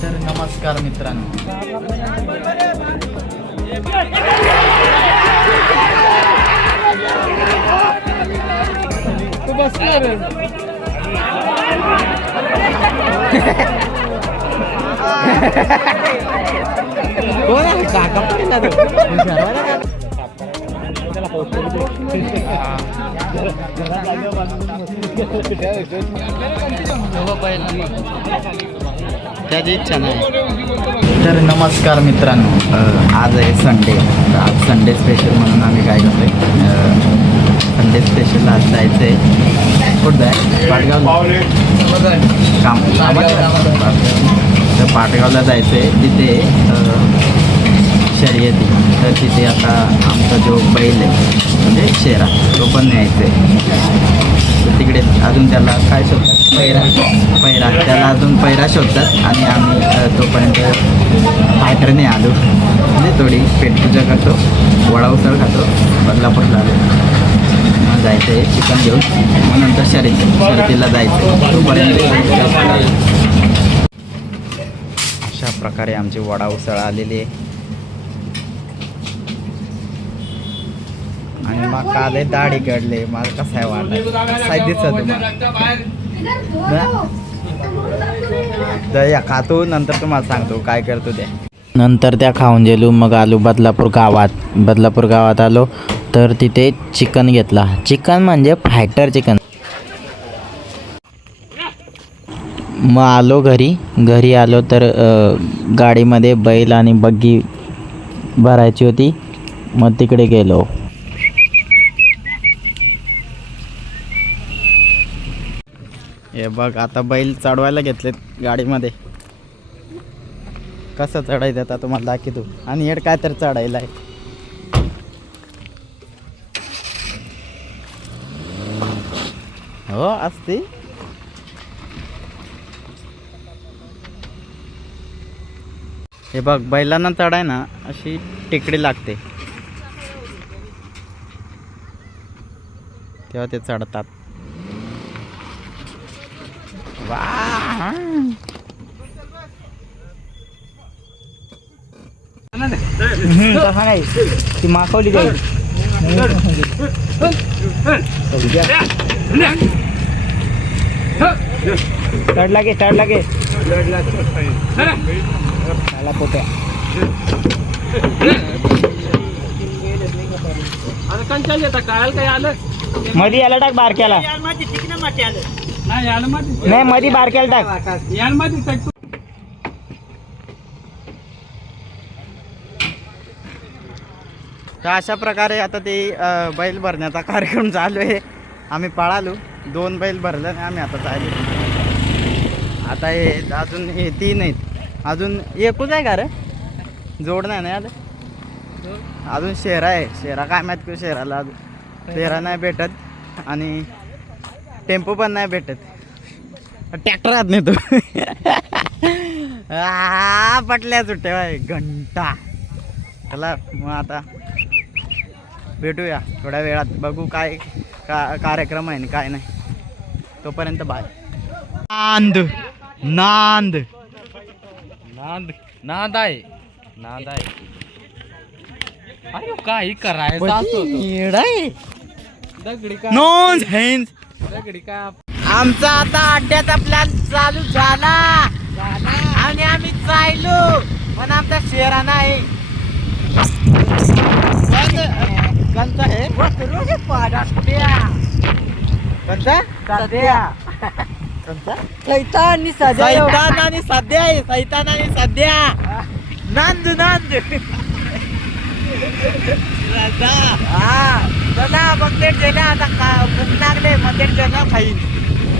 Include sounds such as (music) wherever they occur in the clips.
तर नमस्कार मित्रांनो कोण आहे काका पडला तो विचारवायला का? त्याची इच्छा नाही तर नमस्कार मित्रांनो आज आहे संडे तर आज संडे स्पेशल म्हणून आम्ही काय करतोय? संडे स्पेशल आज जायचं आहे कुठं आहे? पाटगाव. काम. तर पाटगावला जायचं आहे तिथे येते. तर तिथे आता आमचा जो बैल आहे म्हणजे शेरा तो पण न्यायचा आहे. तर तिकडे अजून त्याला काय शोधतात? पैरा. पैरा. त्याला अजून पैरा शोधतात आणि आम्ही तोपर्यंत फायटरने आलो म्हणजे थोडी पेटपूजा करतो वडा उसळ खातो बदलापूरला आलो. जायचं आहे चिकन घेऊन. मग नंतर शर्यती. शर्यतीला जायचं तोपर्यंत अशा प्रकारे आमची वडा उसळ आलेली आहे. मग काले दाढी काढले मला कसं आहे वाटलं? काय दिसत तुम्हाला? दया खातो नंतर तुम्हाला सांगतो काय करतो ते नंतर त्या खाऊन गेलो मग आलो बदलापूर गावात. बदलापूर गावात आलो तर तिथे चिकन घेतला. चिकन म्हणजे फायटर चिकन. मग आलो घरी. घरी आलो तर गाडीमध्ये बैल आणि बग्गी भरायची होती. मग तिकडे गेलो. हे बघ आता बैल चढवायला घेतलेत गाडीमध्ये. कसं चढायचं आता तुम्हाला दाखवतो. आणि हेड काय तर चढायला आहे. हो असते. हे बघ बैलांना चढाय ना अशी टेकडी लागते. तेव्हा ते चढतात. तसा नाही ती माखवली जाईल चढ लागे चढ लागे त्याला पोट्या मधी याला टाक बारक्याला नाही मधी बारक्याला टाक. तर अशा प्रकारे आता ते बैल भरण्याचा कार्यक्रम चालू आहे. आम्ही पळालो. दोन बैल भरले आणि आम्ही आता चालू आता हे अजून हे तीन आहेत. अजून एकूच आहे का रे? जोड नाही ना आता अजून शेरा आहे. शेरा काय माहीत शेराला अजून. शेरा नाही भेटत. आणि टेम्पो पण नाही भेटत. ट्रॅक्टर आत नेतो. आ, पटल्या सुट्ट्या बाय घंटा. चला मग आता भेटूया थोड्या वेळात. बघू काय का कार्यक्रम आहे आणि काय नाही. तोपर्यंत बाय नांद नांद. नांद नांद आहे. नांद आहे. अरे काही करायचं असतो दगडी काय? आमचा आता अड्ड्याचा प्लॅन चालू झाला. आणि आम्ही चाललो. पण आमचा शेरा नाही. कोणता सध्या. कोणता सैतान आणि सदैव सैतान आणि सध्या आहे. सैतान आणि सध्या. नांद नांद. हा. चला मंदिर गेला आता का- लागले मंदिर गेला खाईन.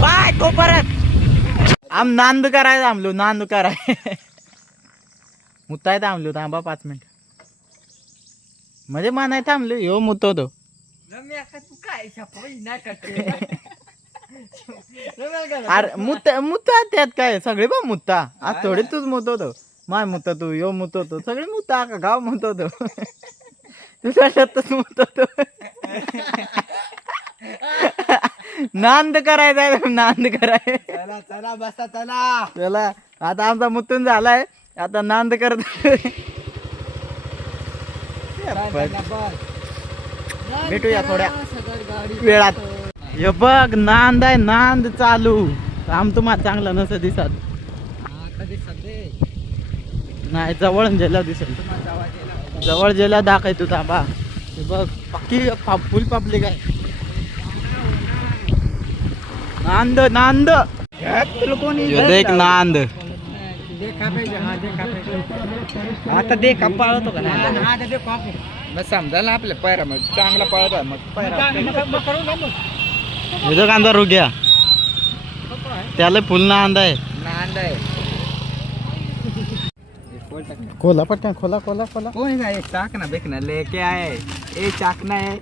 बाय तो परत. आम नांद करायला थांबलो नांद कराय मुताय थांबलो थांबा पाच मिनिट. म्हणजे मानाय थांबलो ह्यो मुतो तो अरे मुत मुता त्यात काय? सगळे बा मुत्ता आज थोडे तूच मुतवतो. माय मुत तू यो मुतवतो. सगळे मुता का गाव मुतवतो? (laughs) तुझ्या शेतच मुतवतो. नांद करायचा आहे नांद कराय. चला चला बसा चला. चला आता आमचा मुतून झालाय. आता नांद करत भेटूया थोड्या. वेळात. हे बघ नांद आहे नांद चालू. काम तुम्हाला चांगलं नसं दिसत. नाही जवळ गेल्या दिसत. जवळ गेल्या दाखय तू थांबा. हे बघ. पक्की फुल पब्लिक आहे. नांद नांद. देख नांद. आता दे का पळतो का मग समजा ना आपल्या पैरा मग चांगला पळतो मग पैरा कांदा रुग्या त्याला फुल नांद आहे. नांद आहे. खोला पटकन खोला खोला खोला. कोण आहे चाक ना लेके आहे. ए चाक ना आहे.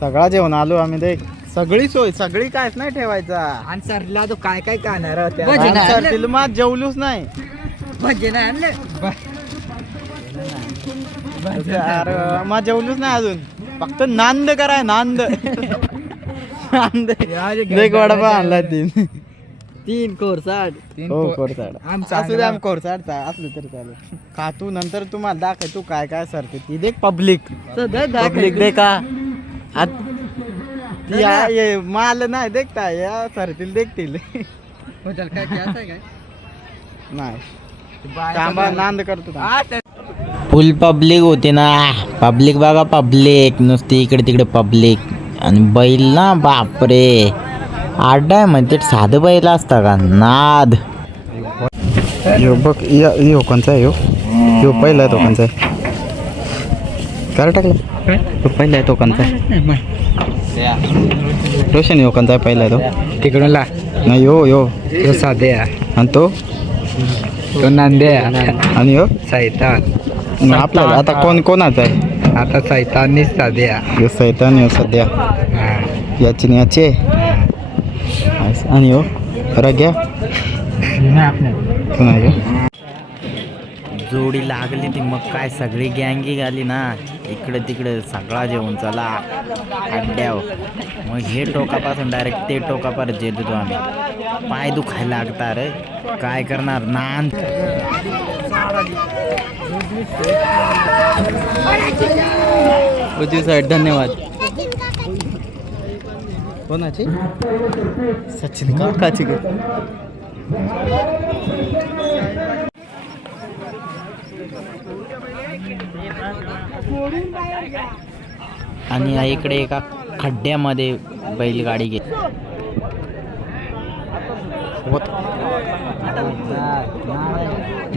सगळा जेवण आलो आम्ही देख सगळी सोय सगळी कायच नाही ठेवायचा. आणि सरला तो काय काय खाणार आमचं फिल्मात जेवलूच नाही. भजे नाही आणले अरे मग जेवलूच नाही अजून. फक्त नांद कराय नांद. (laughs) नांद. देख वडापाव आणला तीन. तीन कोरसाड. हो कोरसाड. आमचा असू दे आम कोरसाड असलं तरी चालेल. का तू नंतर तुम्हाला दाखव तू काय काय सरते ती. देख पब्लिक पब्लिक देखा. आत- ती या- ये माल नाही देखता या सरतील देखतील. काय काय? नाही. थांबा नांद करतो थांब. फुल पब्लिक होते ना. पब्लिक बघा पब्लिक नुसती इकडे तिकडे पब्लिक आणि बैल ना बापरे. आड्डा म्हणजे साधं बैल असता का? नाद. यो बघ या यो कोणचा आहे यो? यो पहिला आहे तो कोणचा आहे? काय टाकला. यो पहिला आहे तो कोणचा रोशन यो कोणचा आहे? पहिला आहे तो. तिकडून ला. नाही यो यो. तो साधे आणि तो? तो नांदे आणि यो? सैतान. मग आपल्याला आता कोण कोणाचा आहे? आता सैताननीच साधे यो सैतान यो सध्या. याची याची यो रग्या पुन्हा यो जोडी लागली ती मग काय सगळी गँगी आली ना. इकडे तिकडे सगळा जेवण चला अड्ड्याव मग हे टोकापासून डायरेक्ट ते टोकापर्यंत येत होतो आम्ही. पाय दुखायला लागता रे काय करणार? नान. साईड धन्यवाद. कोणाची? सचिन काकाची आणि इकडे एका खड्ड्यामध्ये बैलगाडी गेली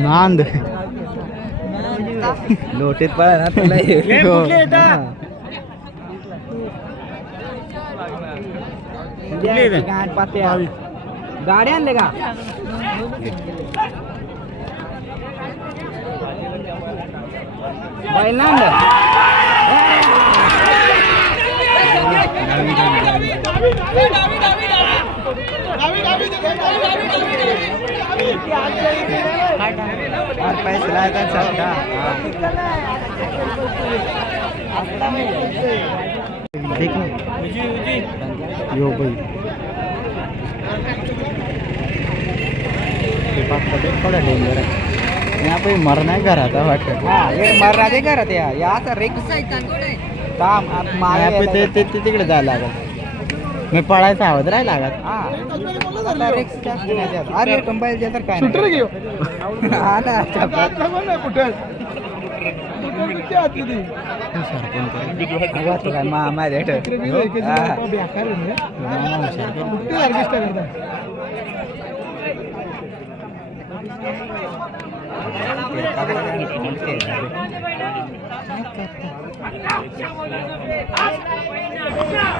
नांद. लोटेत पळा ना तुला. हो. गाडी आणले का? बैल ना आणलं. पैसे लायतात देख. यो देख थोडा डेंजर आहे. यहाँ पे मरना है घर आता वाटत. हा हे मर्रा दे करत या या आता रिक्स काम आत मागे यहाँ पे ते ते ते तिकडे जायला लागत मी पळायचा आवाज राहायला लागत. हा. रिक्स. अरे कंबाईल तर काय नाही. हा ना अगं,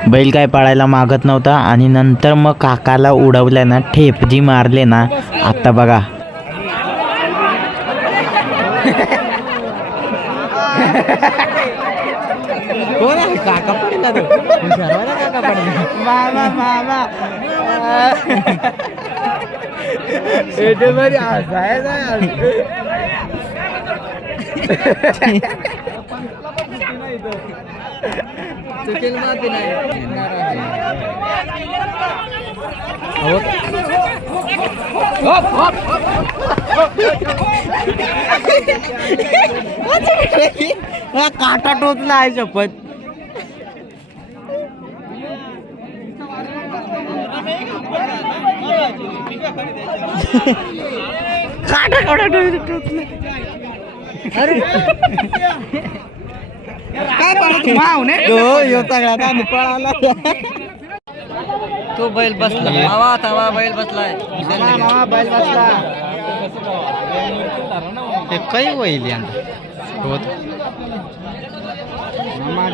बैल काय पाळायला मागत नव्हता आणि नंतर मग काकाला उडवल्या ना ठेप जी मारले ना आता बघा. (laughs) कोण आहे? काका पडला तो हुशारवाला काका पडला मामा मामा. (laughs) एटे बरी हसायचा चुकील माती नाही. काटा टोचला आहे शपथ काटा काटा टोचला काय पळत माव नाही तो यो सगळ्यात पळाला. तो बैल बसला. मावा तवा बैल बसलाय. बैल बसला. ते काही होईल यंदा? होत मामा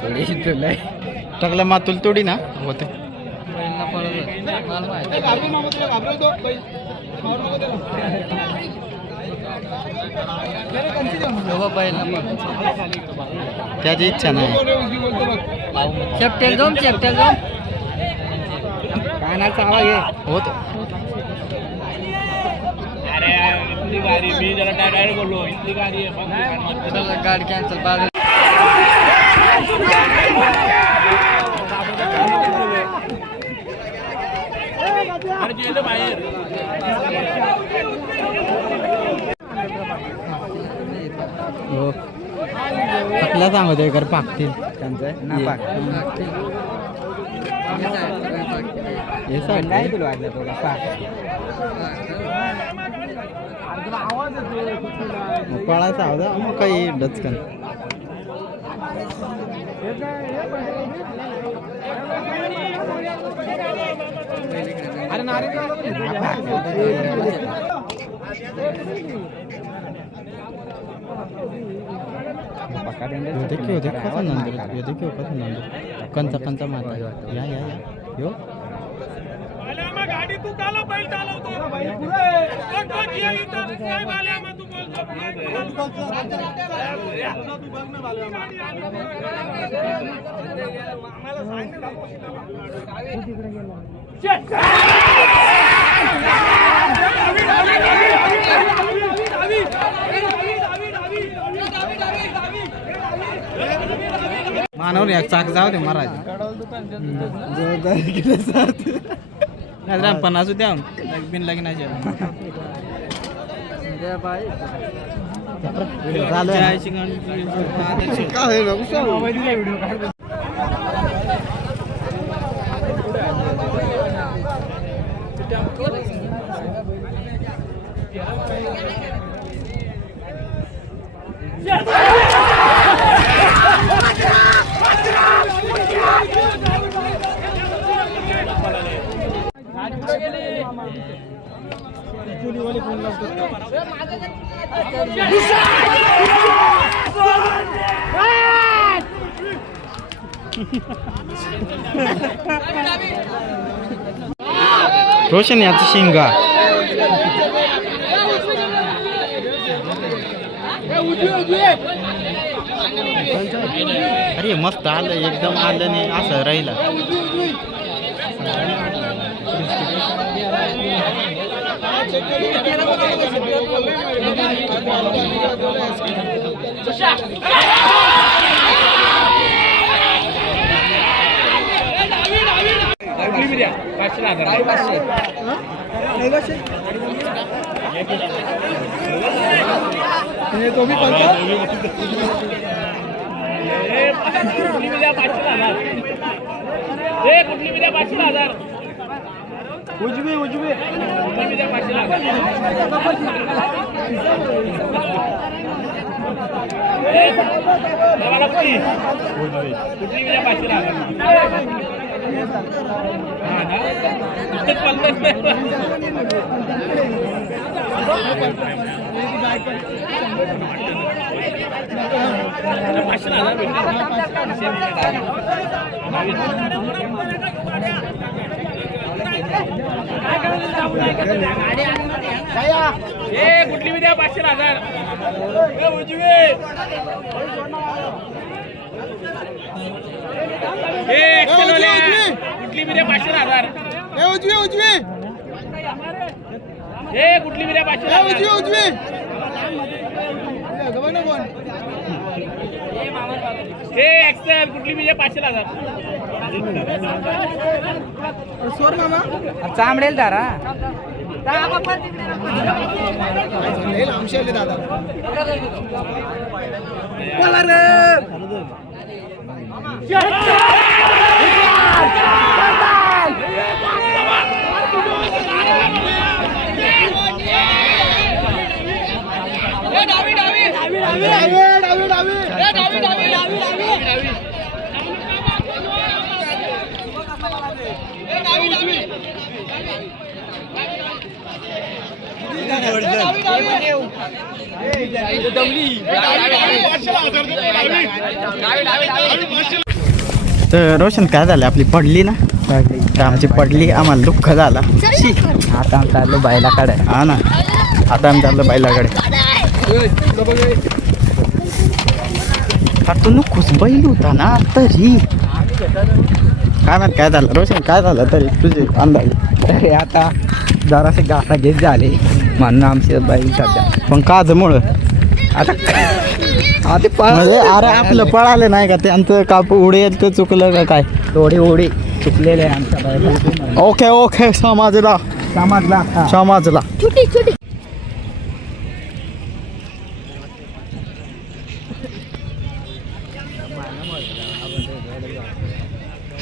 थोडी तुला. टाकलं मातुल तोडी ना? होते. त्याची इच्छा नाही. शेपटेल दोन शेपटेल दोन. कानाचा आवाज आहे होत. गाडी कॅन्सल आपल्या सांगतोय कर पाकतील. त्यांचं ना पाक. हे सांग नाही तुला वाटलं तुला पाक. पळायचा होता मग काही डचकन. यो देखियो देखो नंदू यो देखियो कसा नंदू कंचा माता या या या. यो. गाडी तू काला बैल चालवतो. कोण कोण ये इथं? काय बाल्या मग तू बोलतो? मानव एक चाक जाऊ दे महाराज. नाही पन्नास द्या. बिन लग्नाचे. रोशन याचं शिंगा. अरे मस्त आलं एकदम आलं नाही असं राहिलं. कुठली मिळ्या पाचशे हजार. ए कुठली मिळ्या पाचशे हजार. उजवी उजवी. कुठली मिळ्या ए, कुठली कुठली मिळ्या पाचशे हजार. हा ना? इथेच पलतच पाचशे हजार. ए कुठली विद्या? पाचशे हजार. ए, उजवी. ए एक्सेल. कुठली विद्या? पाचशे हजार. उजवी उजवी ए कुठली विद्या पाचशे हजार उजवी हे एक्सेल कुठली म्हणजे पाचशे हजार सोर मामा चांबडेल दारा तर रोशन काय झालं? आपली पडली ना? तर आमची पडली आम्हाला दुःख झाला. आता आता चाललो बायला हा ना. आता आम्ही चाललो बैलाकडे हा तू नुकूच बैल होता ना तरी. काय माहीत काय झालं? रोशन काय झालं तरी? तुझे अंदाज. तरी आता जरासे गाठा घेत झाले. म्हणून आमचे बाई सध्या. पण काजमुळं. आता आता पळ. म्हणजे अरे आपलं पळाले नाही का? त्यांचं कापू उडेल तर चुकलं का काय? थोडी ओढी चुकलेले आहे आमच्या ओके ओके समजला. समजला. समजला.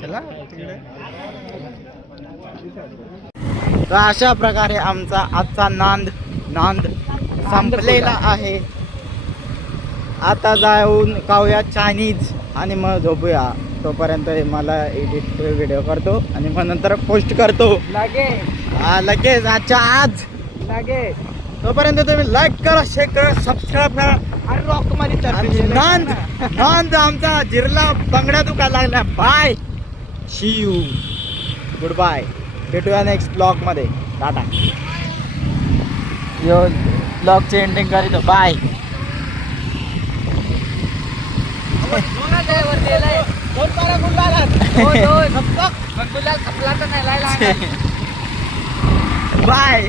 चला तर अशा प्रकारे आमचा आजचा नांद नांद संपलेला आहे. आता जाऊन खाऊया चायनीज आणि मग झोपूया. तोपर्यंत मला एडिट व्हिडिओ करतो आणि मग नंतर पोस्ट करतो. लागे हा, लगेच. आजच्या आज. लागे तोपर्यंत तुम्ही लाईक करा शेअर करा सबस्क्राईब करा अरे रॉक आणि चर्चा नांद. नांद आमचा जिरला बंगडा दुखायला लागला. Bye see you good bye भेटूया नेक्स्ट ब्लॉगमध्ये. टाटा यो ब्लॉगचे एंडिंग करीतो. Bye (laughs) bye.